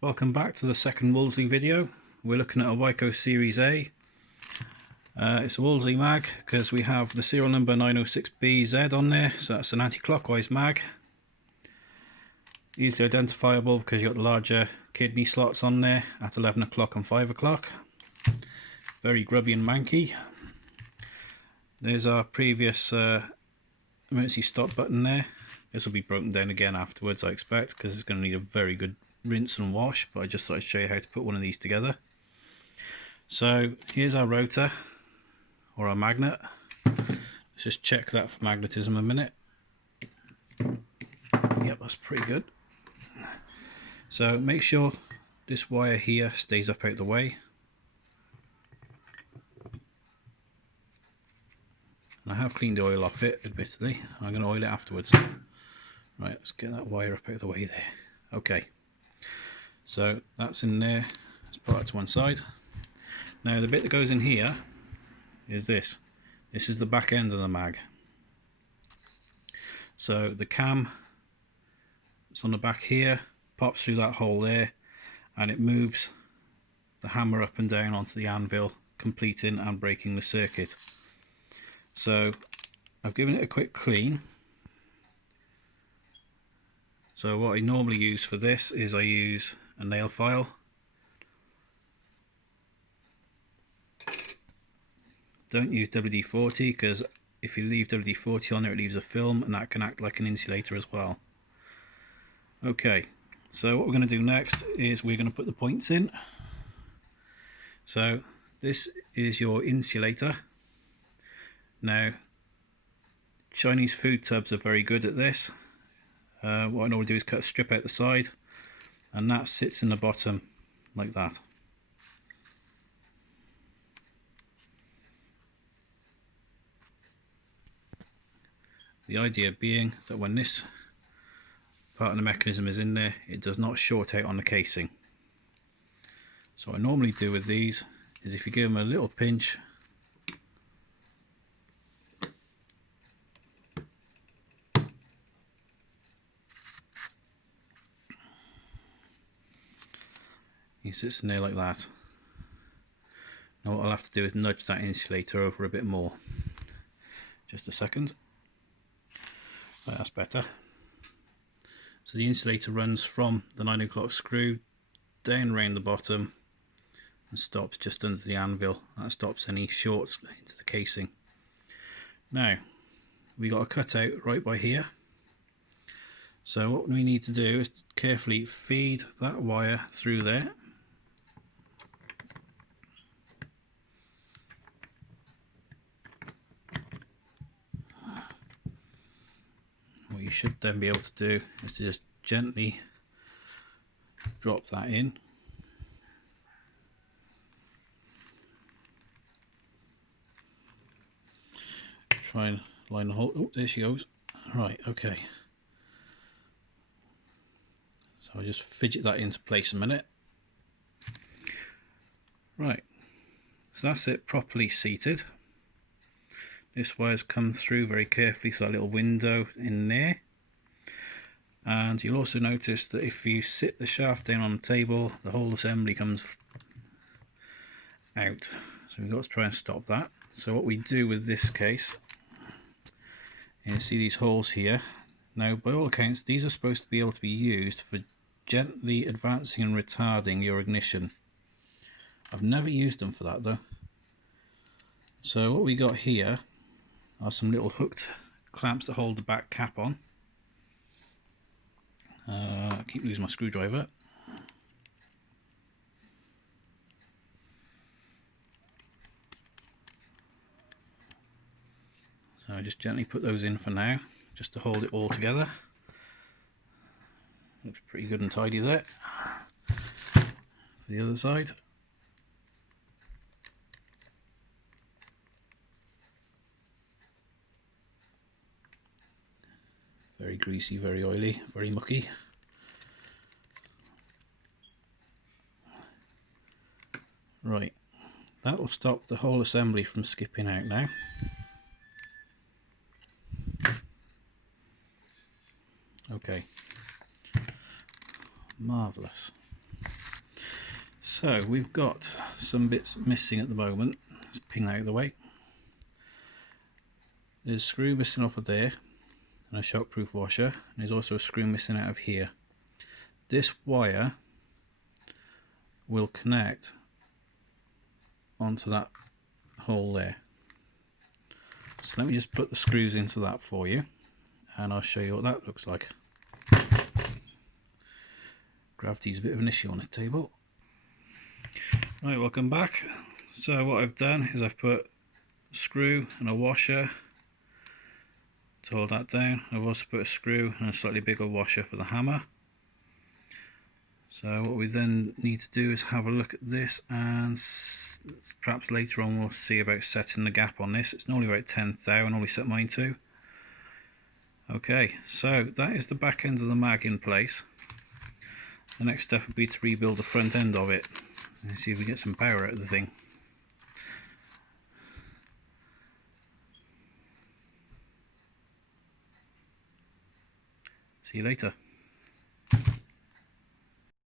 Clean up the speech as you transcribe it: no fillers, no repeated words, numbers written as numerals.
Welcome back to the second Wolseley video. We're looking at a Wico Series A. It's a Wolseley mag because we have the serial number 906BZ on there, so that's an anti-clockwise mag. Easily identifiable because you've got the larger kidney slots on there at 11 o'clock and 5 o'clock. Very grubby and manky. There's our previous emergency stop button there. This will be broken down again afterwards, I expect, because it's going to need a very good rinse and wash, but I just thought I'd show you how to put one of these together. So here's our rotor, or our magnet. Let's just check that for magnetism a minute. Yep, that's pretty good. So make sure this wire here stays up out the way. And I have cleaned the oil off it, admittedly. I'm going to oil it afterwards. Right, let's get that wire up out the way there. Okay. So that's in there. Let's put that to one side. Now the bit that goes in here is this. This is the back end of the mag. So the cam that's on the back here pops through that hole there, and it moves the hammer up and down onto the anvil, completing and breaking the circuit. So I've given it a quick clean. So what I normally use for this is I use a nail file. Don't use WD-40 because if you leave WD-40 on there, it leaves a film, and that can act like an insulator as well. Okay, so what we're going to do next is we're going to put the points in. So this is your insulator. Now, Chinese food tubs are very good at this. What I normally do is cut a strip out the side, and that sits in the bottom like that. The idea being that when this part of the mechanism is in there, it does not short out on the casing. So what I normally do with these is if you give them a little pinch, he sits in there like that. Now what I'll have to do is nudge that insulator over a bit more. Just a second. Right, that's better. So the insulator runs from the 9 o'clock screw down around the bottom and stops just under the anvil. That stops any shorts into the casing. Now we got a cutout right by here. So what we need to do is carefully feed that wire through there. What you should then be able to do is to just gently drop that in. Try and line the hole. Oh, there she goes. Right, okay. So I'll just fidget that into place a minute. Right, so that's it properly seated. This wire's come through very carefully through that little window in there. And you'll also notice that if you sit the shaft down on the table, the whole assembly comes out. So we've got to try and stop that. So what we do with this case is see these holes here. Now by all accounts these are supposed to be able to be used for gently advancing and retarding your ignition. I've never used them for that though. So what we got here are some little hooked clamps that hold the back cap on. I keep losing my screwdriver. So I just gently put those in for now, just to hold it all together. Looks pretty good and tidy there. For the other side. Very greasy, very oily, very mucky. Right, that will stop the whole assembly from skipping out now. Okay, marvellous. So we've got some bits missing at the moment. Let's ping that out of the way. There's a screw missing off of there and a shockproof washer, and there's also a screw missing out of here. This wire will connect onto that hole there. So let me just put the screws into that for you and I'll show you what that looks like. Gravity's a bit of an issue on this table. Right, welcome back. So what I've done is I've put a screw and a washer to hold that down. I've also put a screw and a slightly bigger washer for the hammer. So what we then need to do is have a look at this, and perhaps later on we'll see about setting the gap on this. It's normally about 10 thou, and only set mine to. Okay, so that is the back end of the mag in place. The next step would be to rebuild the front end of it and see if we get some power out of the thing. See you later.